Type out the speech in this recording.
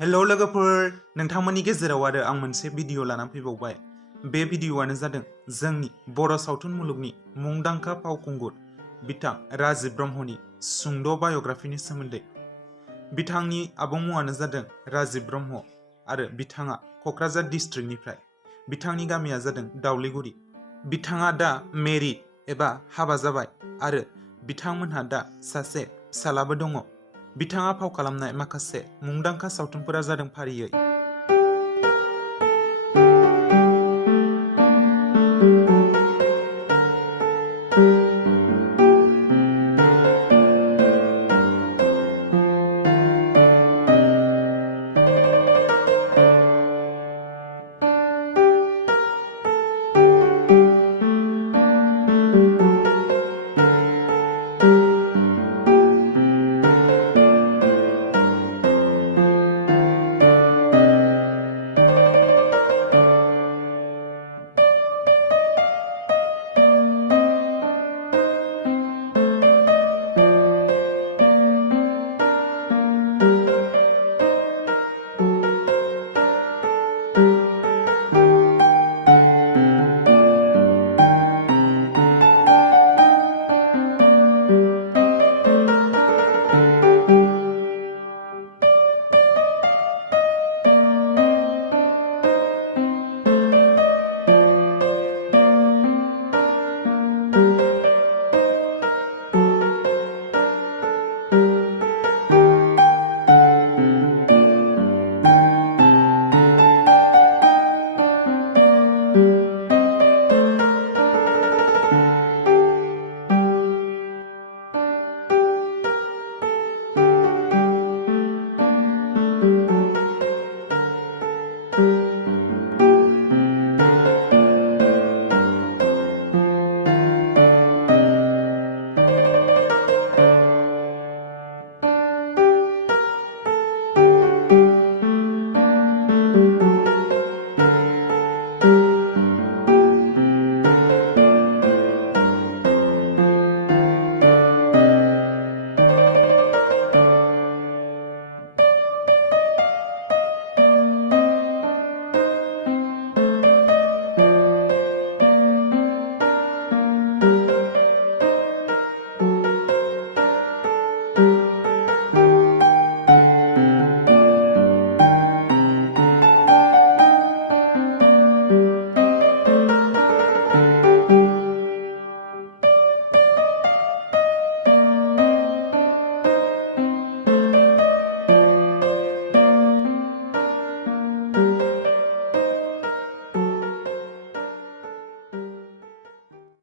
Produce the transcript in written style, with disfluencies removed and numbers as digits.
Hello लोगोफोर, नोंथांमोननि गेजेराव आरो आं मोनसे भिडिअ लानानै फैबावबाय। बे भिडिअआनो जादों जोंनि बर' सावथुन मुलुगनि मुंदांखा फावखुंगुर बिथां राजिब ब्रह्मनि सुंद' बाय'ग्राफिनि सोमोन्दै। बिथांनि आबुं मुङानो जादों राजिब ब्रह्म आरो बिथाङा क'क्राझार डिस्ट्रिक्टनिफ्राय। बिथांनि गामिया जादों दावलिगुरि। बिथाङा दा मेरिड एबा हाबा जाबाय आरो बिथांमोनहा दा सासे फिसालाबो दङ। बिथाङा फाव खालामनाय माखासे मुंदांखा सावथुनफोरा जादों फारियै